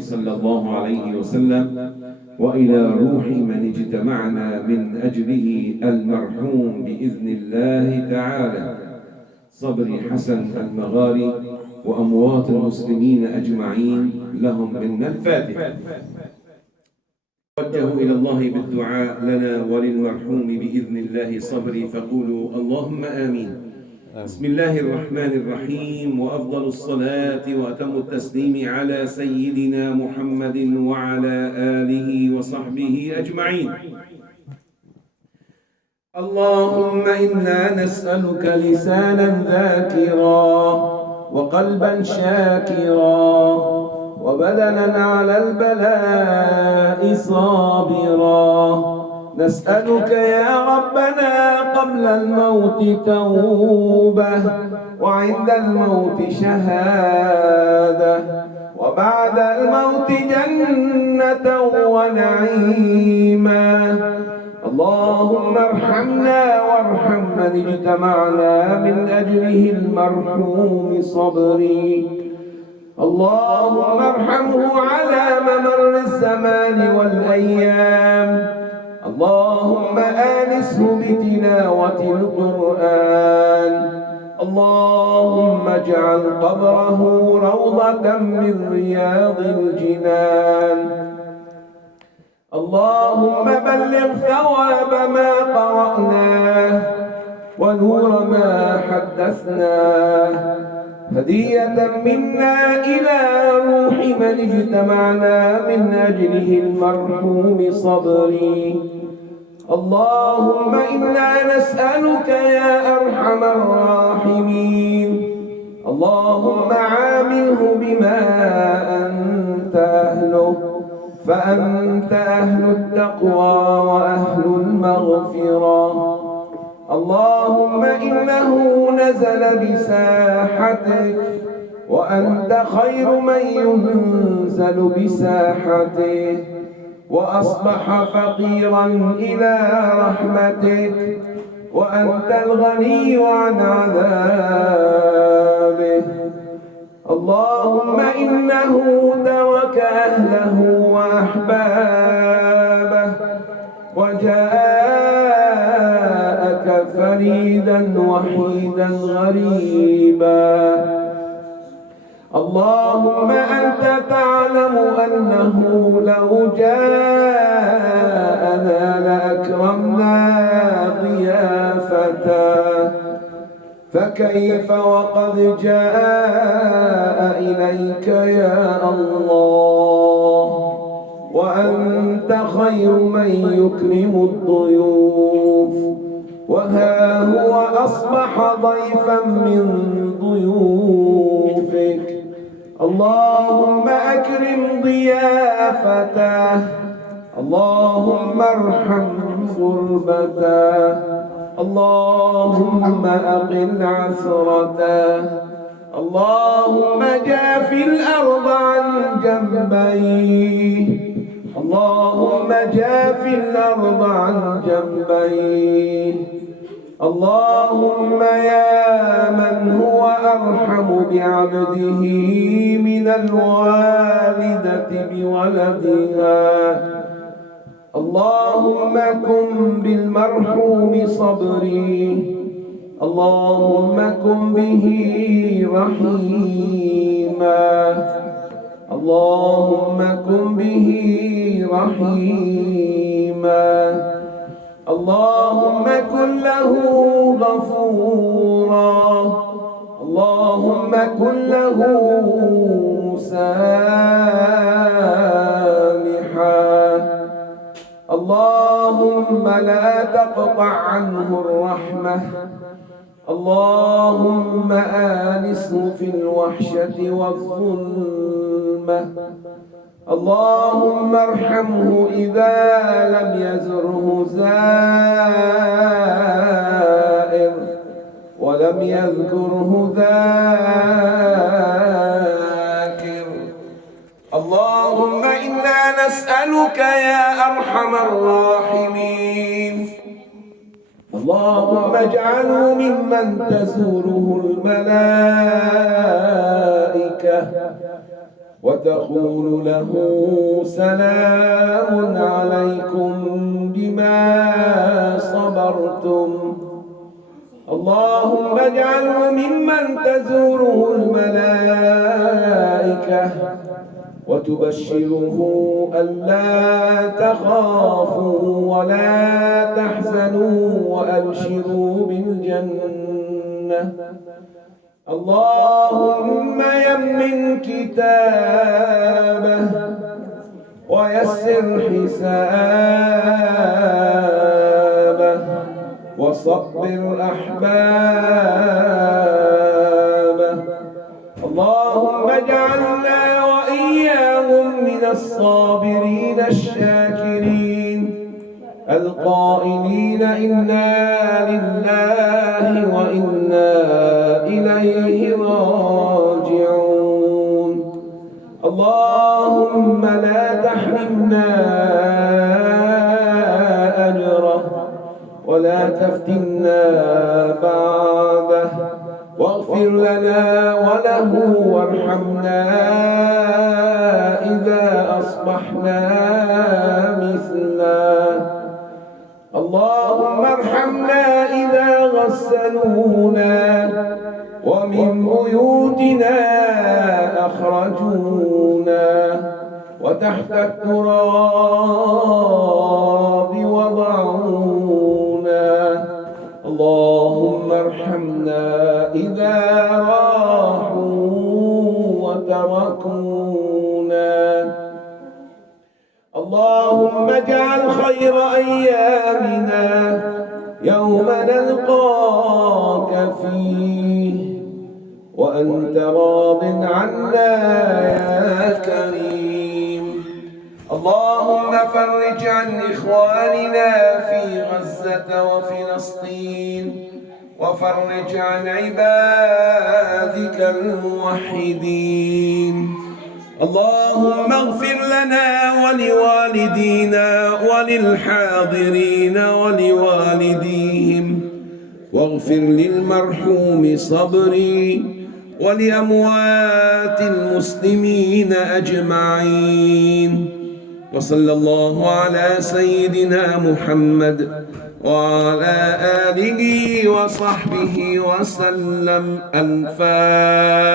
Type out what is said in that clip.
صلى الله عليه وسلم، وإلى روح من اجتمعنا من أجله المرحوم بإذن الله تعالى صبري حسن المغاري وأموات المسلمين أجمعين، لهم منا الفاتحة. توجهوا إلى الله بالدعاء لنا وللمرحوم بإذن الله صبري، فقولوا اللهم آمين. بسم الله الرحمن الرحيم، وأفضل الصلاة وأتم التسليم على سيدنا محمد وعلى آله وصحبه أجمعين. اللهم إنا نسألك لسانا ذاكرا وقلبا شاكرا وبدنا على البلاء صابرا. نسألك يا ربنا قبل الموت توبة، وعند الموت شهادة، وبعد الموت جنة ونعيما. اللهم ارحمنا وارحم من اجتمعنا من أجله المرحوم صبري. اللهم ارحمه على ممر الزمان والأيام. اللهم آنسه بتلاوة القرآن. اللهم اجعل قبره روضة من رياض الجنان. اللهم بلغ ثواب ما قرأناه ونور ما حدثناه هدية منا إلى روح من اجتمعنا من أجله المرحوم صبري. اللهم إنا نسألك يا أرحم الراحمين، اللهم عامله بما أنت أهله، فأنت أهل التقوى وأهل المغفرة. اللهم إنه نزل بساحتك، وأنت خير من ينزل بساحته، وأصبح فقيرا إلى رحمتك، وأنت الغني عن عذابه. اللهم إنه ترك أهله وأحبابه وجاءك فريدا وحيدا غريبا. اللهم أنت تعلم أنه لو جاءنا لأكرمنا ضيافته، فكيف وقد جاء إليك يا الله، وأنت خير من يكرم الضيوف، وها هو أصبح ضيفا من ضيوفك. اللهم أكرم ضيافته، اللهم ارحم غربته، اللهم أقل عثرته، اللهم جاف الأرض عن جنبيه، اللهم جاف الأرض عن جنبيه. اللهم يا من هو أرحم بعبده من الوالدة بولدها، اللهم كن بالمرحوم صبري، اللهم كن به رحيما، اللهم كن به رحيما، اللهم كن له غفورا، اللهم كن له سامحا. اللهم لا تقطع عنه الرحمة، اللهم آنسه في الوحشة والظلمة، اللهم ارحمه إذا لم يزره زائر ولم يذكره ذاكر. اللهم إنا نسألك يا أرحم الراحمين، اللهم اجعله ممن تزوره الملائكة وتقول له سلام عليكم بما صبرتم. اللهم اجعله ممن تزوره الملائكة وتبشره ألا تخافوا ولا تحزنوا وأبشروا بالجنة. اللهم يمن كتابه ويسر حسابه وصبر أحبابه. اللهم اجعلنا وإياهم من الصابرين الشاكرين القائلين إنا لله وإنا إليه راجعون. اللهم لا تحرمنا أجره ولا تفتنا بعده، واغفر لنا وله وارحمنا إذا أصبحنا مثله. اللهم ارحمنا إذا غسلونا ومن بيوتنا أخرجونا وتحت التراب وضعونا. اللهم ارحمنا إذا راحوا وتركونا. اللهم اجعل خير أيامنا يوم نلقاك فيه وأنت راض عنا يا كريم. اللهم فرج عن إخواننا في غزة وفلسطين، وفرج عن عبادك الموحدين. اللهم اغفر لنا ولوالدينا وللحاضرين ولوالديهم، واغفر للمرحوم صبري ولأموات المسلمين أجمعين. وصلى الله على سيدنا محمد وعلى آله وصحبه وسلم. الفاتحة.